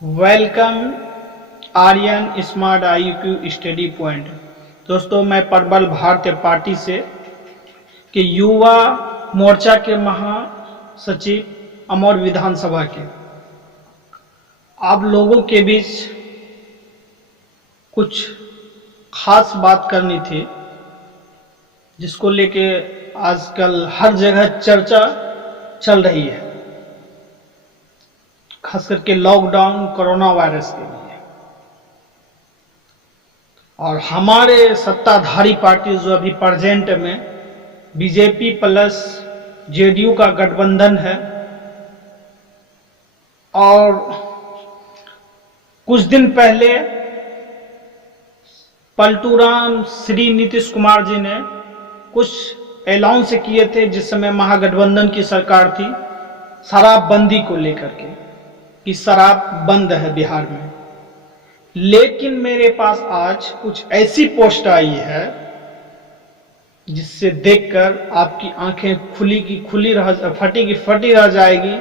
Welcome Aryan smart IQ study point. दोस्तों, मैं प्रबल भारतीय पार्टी से के युवा मोर्चा के महासचिव अमौर विधानसभा के आप लोगों के बीच कुछ खास बात करनी थी, जिसको लेके आजकल हर जगह चर्चा चल रही है, खास करके लॉकडाउन कोरोना वायरस के लिए। और हमारे सत्ताधारी पार्टी जो अभी प्रेजेंट में बीजेपी प्लस जेडीयू का गठबंधन है, और कुछ दिन पहले पलटूराम श्री नीतीश कुमार जी ने कुछ अनाउंस किए थे, जिस समय महागठबंधन की सरकार थी, शराबबंदी को लेकर के कि शराब बंद है बिहार में। लेकिन मेरे पास आज कुछ ऐसी पोस्ट आई है जिससे देखकर आपकी आंखें खुली की खुली फटी की फटी रह जाएगी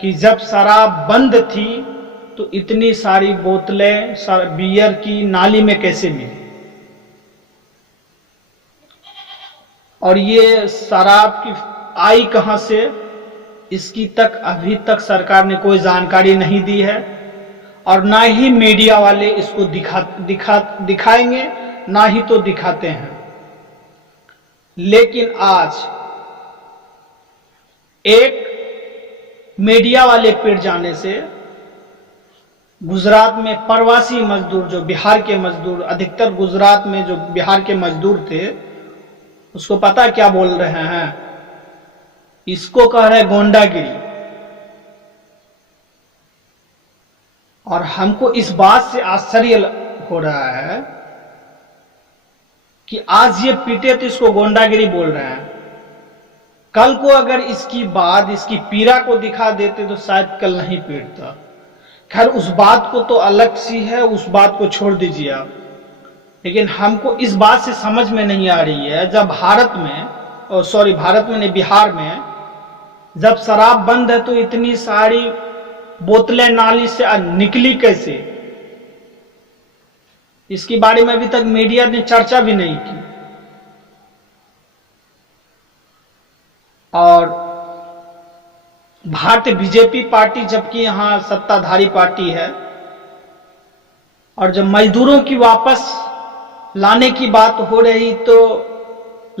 कि जब शराब बंद थी तो इतनी सारी बोतलें बियर की नाली में कैसे मिली, और ये शराब की आई कहां से, इसकी तक अभी तक सरकार ने कोई जानकारी नहीं दी है, और ना ही मीडिया वाले इसको दिखाएंगे, ना ही तो दिखाते हैं। लेकिन आज एक मीडिया वाले पेड़ जाने से गुजरात में प्रवासी मजदूर, जो बिहार के मजदूर, अधिकतर गुजरात में जो बिहार के मजदूर थे, उसको पता क्या बोल रहे हैं? इसको कह रहे गोंडागिरी। और हमको इस बात से आश्चर्य हो रहा है कि आज ये पीटे तो इसको गोंडागिरी बोल रहे हैं, कल को अगर इसकी बात, इसकी पीड़ा को दिखा देते तो शायद कल नहीं पीटता। खैर, उस बात को तो अलग सी है, उस बात को छोड़ दीजिए आप। लेकिन हमको इस बात से समझ में नहीं आ रही है, जब भारत में नहीं, बिहार में जब शराब बंद है तो इतनी सारी बोतलें नाली से निकली कैसे? इसके बारे में अभी तक मीडिया ने चर्चा भी नहीं की। और भारतीय बीजेपी पार्टी, जबकि यहां सत्ताधारी पार्टी है, और जब मजदूरों की वापस लाने की बात हो रही तो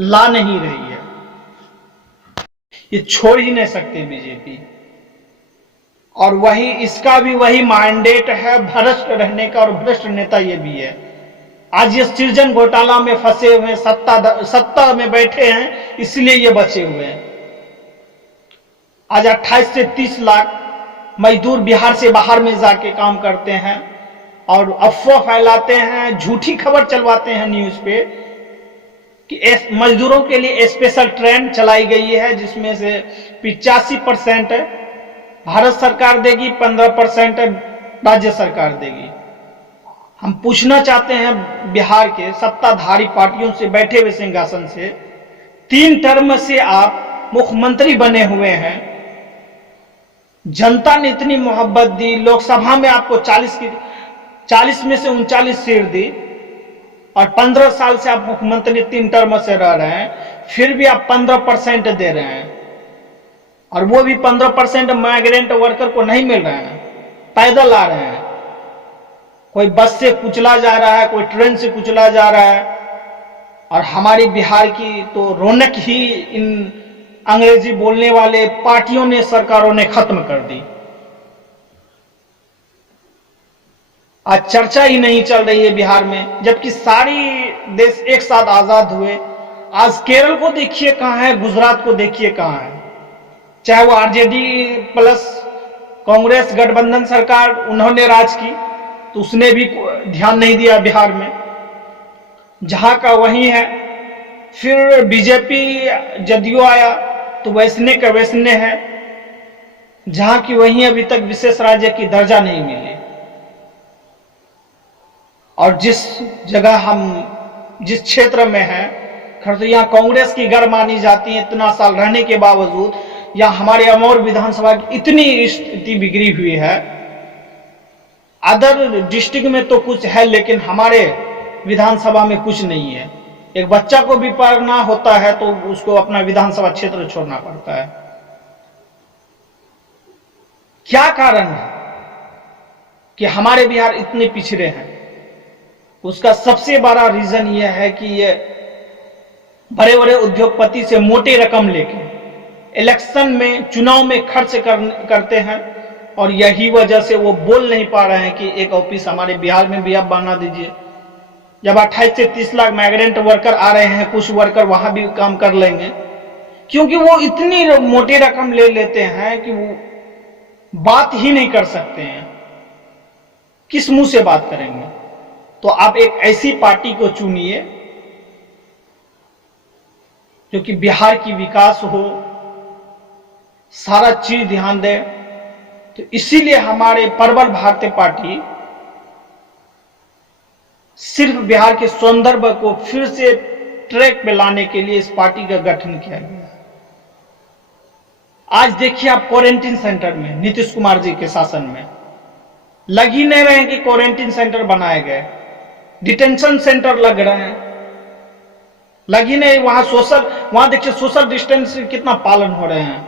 ला नहीं रही है। ये छोड़ ही नहीं सकते बीजेपी। और वही इसका भी वही मैंडेट है, भ्रष्ट रहने का, और भ्रष्ट नेता ये भी है। आज ये सृजन घोटाला में फंसे हुए, सत्ता में बैठे हैं, इसलिए ये बचे हुए हैं। आज 28 से 30 लाख मजदूर बिहार से बाहर में जाके काम करते हैं और अफवाह फैलाते हैं, झूठी खबर चलवाते हैं न्यूज पे कि मजदूरों के लिए स्पेशल ट्रेन चलाई गई है, जिसमें से 85% भारत सरकार देगी, 15% राज्य सरकार देगी। हम पूछना चाहते हैं बिहार के सत्ताधारी पार्टियों से, बैठे हुए सिंहासन से, 3 टर्म से आप मुख्यमंत्री बने हुए हैं, जनता ने इतनी मोहब्बत दी, लोकसभा में आपको 40 में से 39 सीट दी, और 15 साल से आप मुख्यमंत्री 3 टर्म से रह रहे हैं, फिर भी आप 15% दे रहे हैं, और वो भी 15% माइग्रेंट वर्कर को नहीं मिल रहे हैं, पैदल आ रहे हैं। कोई बस से कुचला जा रहा है, कोई ट्रेन से कुचला जा रहा है। और हमारी बिहार की तो रौनक ही इन अंग्रेजी बोलने वाले पार्टियों ने, सरकारों ने खत्म कर दी। आज चर्चा ही नहीं चल रही है बिहार में, जबकि सारी देश एक साथ आजाद हुए। आज केरल को देखिए कहां है, गुजरात को देखिए कहां है। चाहे वो आरजेडी प्लस कांग्रेस गठबंधन सरकार, उन्होंने राज की तो उसने भी ध्यान नहीं दिया बिहार में, जहां का वही है। फिर बीजेपी जदयू आया तो वैसने का वैसने है, जहां की वहीं अभी तक विशेष राज्य की दर्जा नहीं मिली। और जिस जगह हम जिस क्षेत्र में हैं, खैर तो यहाँ कांग्रेस की गढ़ मानी जाती है, इतना साल रहने के बावजूद यहाँ हमारे अमौर विधानसभा की इतनी स्थिति बिगड़ी हुई है अदर डिस्ट्रिक्ट में तो कुछ है, लेकिन हमारे विधानसभा में कुछ नहीं है। एक बच्चा को भी पढ़ना होता है तो उसको अपना विधानसभा क्षेत्र छोड़ना पड़ता है। क्या कारण है कि हमारे बिहार इतने पिछड़े हैं? उसका सबसे बड़ा रीजन यह है कि ये बड़े बड़े उद्योगपति से मोटी रकम लेके इलेक्शन में, चुनाव में खर्च करते हैं, और यही वजह से वो बोल नहीं पा रहे हैं कि एक ऑफिस हमारे बिहार में भी आप बना दीजिए। जब 28 से 30 लाख माइग्रेंट वर्कर आ रहे हैं, कुछ वर्कर वहां भी काम कर लेंगे, क्योंकि वो इतनी मोटी रकम ले लेते हैं कि वो बात ही नहीं कर सकते हैं। किस मुंह से बात करेंगे? तो आप एक ऐसी पार्टी को चुनिए जो कि बिहार की विकास हो, सारा चीज ध्यान दे। तो इसीलिए हमारे प्रबल भारतीय पार्टी सिर्फ बिहार के सौंदर्य को फिर से ट्रैक पे लाने के लिए इस पार्टी का गठन किया गया। आज देखिए आप क्वारंटीन सेंटर में नीतीश कुमार जी के शासन में लग ही नहीं रहे कि क्वारंटीन सेंटर बनाए गए, डिटेंशन सेंटर लग रहे हैं, लग ही नहीं। वहां देखिए सोशल डिस्टेंस कितना पालन हो रहे हैं।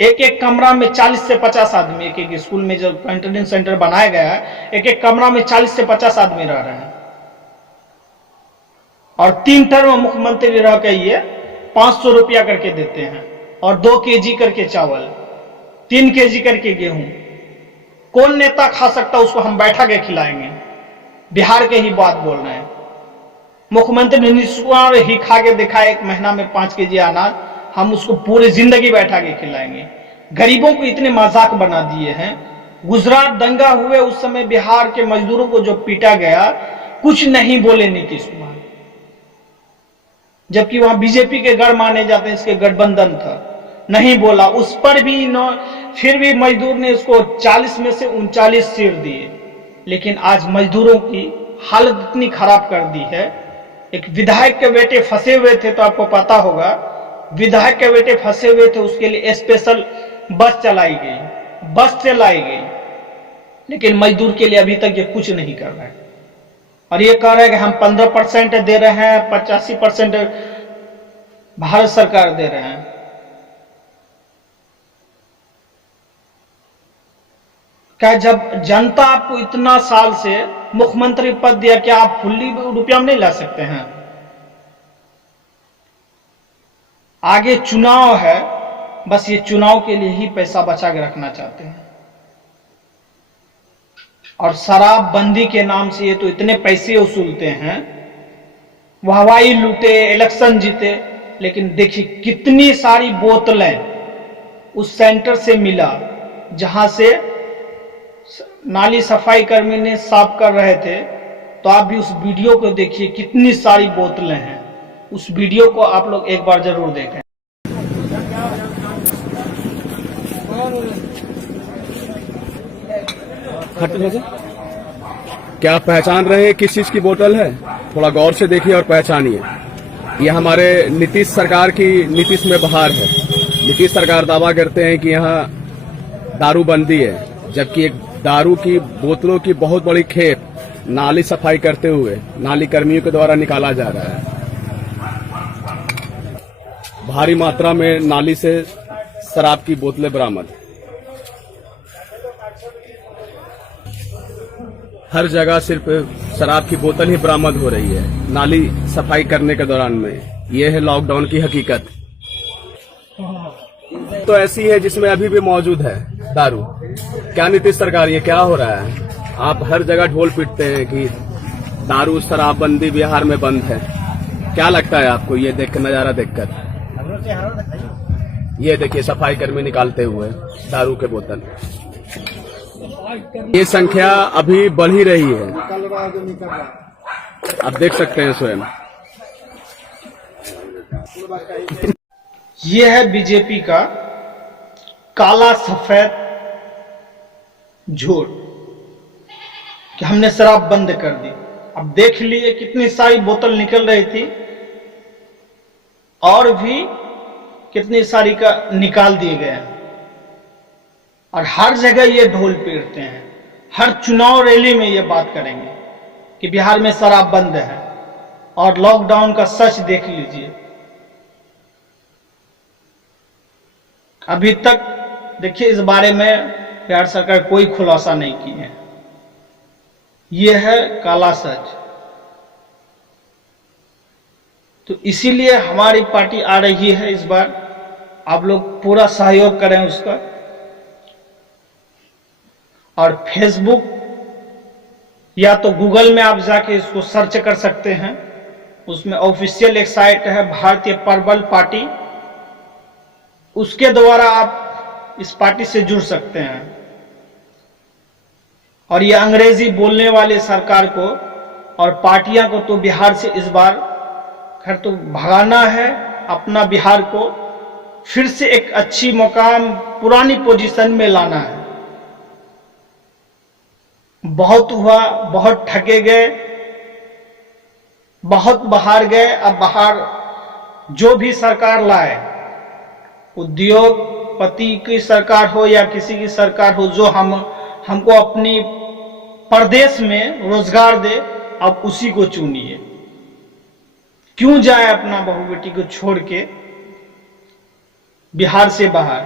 एक एक कमरा में 40 से 50 आदमी, एक एक स्कूल में जो क्वारंटीन सेंटर बनाया गया है, एक एक कमरा में 40 से 50 आदमी रह रहे हैं। और 3 टर्म मुख्यमंत्री रह के ये 500 रुपया करके देते हैं, और 2 केजी करके चावल, 3 केजी करके गेहूं। कौन नेता खा सकता, उसको हम बैठा के खिलाएंगे। बिहार के ही बात बोल रहे हैं। मुख्यमंत्री नीतीश कुमार ही खा के दिखाए 1 महीना में 5 केजी अनाज, हम उसको पूरी जिंदगी बैठा के खिलाएंगे। गरीबों को इतने मजाक बना दिए हैं। गुजरात दंगा हुए उस समय बिहार के मजदूरों को जो पीटा गया, कुछ नहीं बोले नीतीश कुमार, जबकि वहां बीजेपी के गढ़ माने जाते हैं, इसके गठबंधन था, नहीं बोला उस पर भी। फिर भी मजदूर ने इसको 40 में से 39 सीट दिए। लेकिन आज मजदूरों की हालत इतनी खराब कर दी है। एक विधायक के बेटे फंसे हुए थे, तो आपको पता होगा, विधायक के बेटे फंसे हुए थे, उसके लिए स्पेशल बस चलाई गई, बस चलाई गई। लेकिन मजदूर के लिए अभी तक ये कुछ नहीं कर रहा है। और ये कह रहे हैं कि हम 15% दे रहे हैं, 85% भारत सरकार दे रहे हैं। क्या जब जनता आपको इतना साल से मुख्यमंत्री पद दिया, क्या आप फुल्ली रुपया में नहीं ला सकते हैं? आगे चुनाव है, बस ये चुनाव के लिए ही पैसा बचा के रखना चाहते हैं। और शराबबंदी के नाम से ये तो इतने पैसे वसूलते हैं, वाहवाही लूटे, इलेक्शन जीते। लेकिन देखिए कितनी सारी बोतलें उस सेंटर से मिला जहां से नाली सफाई कर्मी ने साफ कर रहे थे। तो आप भी उस वीडियो को देखिए, कितनी सारी बोतलें हैं। उस वीडियो को आप लोग एक बार जरूर देखें। क्या आप पहचान रहे हैं किस चीज की बोतल है? थोड़ा गौर से देखिए और पहचानिए। ये हमारे नीतीश सरकार की नीतीश में बहार है। नीतीश सरकार दावा करते हैं कि यहाँ दारूबंदी है, जबकि एक दारू की बोतलों की बहुत बड़ी खेप नाली सफाई करते हुए नाली कर्मियों के द्वारा निकाला जा रहा है। भारी मात्रा में नाली से शराब की बोतलें बरामद। हर जगह सिर्फ शराब की बोतल ही बरामद हो रही है नाली सफाई करने के दौरान में। यह है लॉकडाउन की हकीकत। तो ऐसी है जिसमें अभी भी मौजूद है दारू। क्या नीतीश सरकार, ये क्या हो रहा है? आप हर जगह ढोल पीटते हैं कि दारू शराबबंदी बिहार में बंद है। क्या लगता है आपको ये देख नजारा देखकर? ये देखिए सफाई कर्मी निकालते हुए दारू के बोतल। ये संख्या अभी बढ़ ही रही है, आप देख सकते हैं स्वयं। ये है बीजेपी का काला सफेद झूठ कि हमने शराब बंद कर दी। अब देख लिए कितनी सारी बोतल निकल रही थी, और भी कितनी सारी का निकाल दिए गए, और हर जगह ये ढोल पीटते हैं। हर चुनाव रैली में ये बात करेंगे कि बिहार में शराब बंद है, और लॉकडाउन का सच देख लीजिए। अभी तक देखिए इस बारे में बिहार सरकार कोई खुलासा नहीं की है। ये है काला सच। तो इसीलिए हमारी पार्टी आ रही है इस बार, आप लोग पूरा सहयोग करें उसका। और फेसबुक या तो गूगल में आप जाके इसको सर्च कर सकते हैं, उसमें ऑफिशियल एक साइट है भारतीय प्रबल पार्टी, उसके द्वारा आप इस पार्टी से जुड़ सकते हैं। और ये अंग्रेजी बोलने वाले सरकार को और पार्टियां को तो बिहार से इस बार खैर तो भगाना है, अपना बिहार को फिर से एक अच्छी मुकाम पुरानी पोजीशन में लाना है। बहुत हुआ, बहुत ठगे गए, बहुत बाहर गए। अब बाहर जो भी सरकार लाए, उद्योगपति की सरकार हो या किसी की सरकार हो, जो हमको अपनी प्रदेश में रोजगार दे, अब उसी को चुनिए। क्यों जाए अपना बहू बेटी को छोड़ के बिहार से बाहर?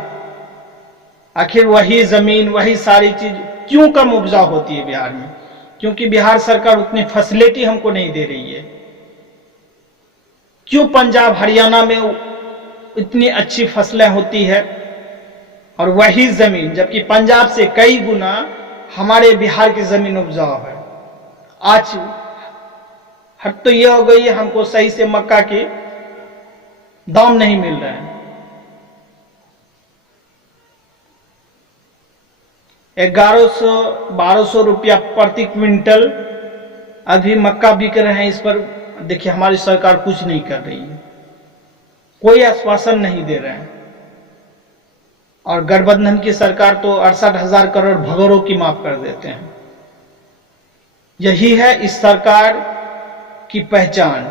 आखिर वही जमीन, वही सारी चीज क्यों कम उपजाऊ होती है बिहार में? क्योंकि बिहार सरकार उतनी फैसिलिटी हमको नहीं दे रही है। क्यों पंजाब हरियाणा में इतनी अच्छी फसलें होती है और वही जमीन, जबकि पंजाब से कई गुना हमारे बिहार की जमीन उपजाऊ है। आज हद तो यह हो गई है, हमको सही से मक्का के दाम नहीं मिल रहे हैं। 1100-1200 रुपया प्रति क्विंटल अभी मक्का बिक रहे हैं। इस पर देखिए हमारी सरकार कुछ नहीं कर रही है, कोई आश्वासन नहीं दे रहे हैं। और गठबंधन की सरकार तो 68,000 करोड़ भगोड़ों की माफ कर देते हैं। यही है इस सरकार की पहचान।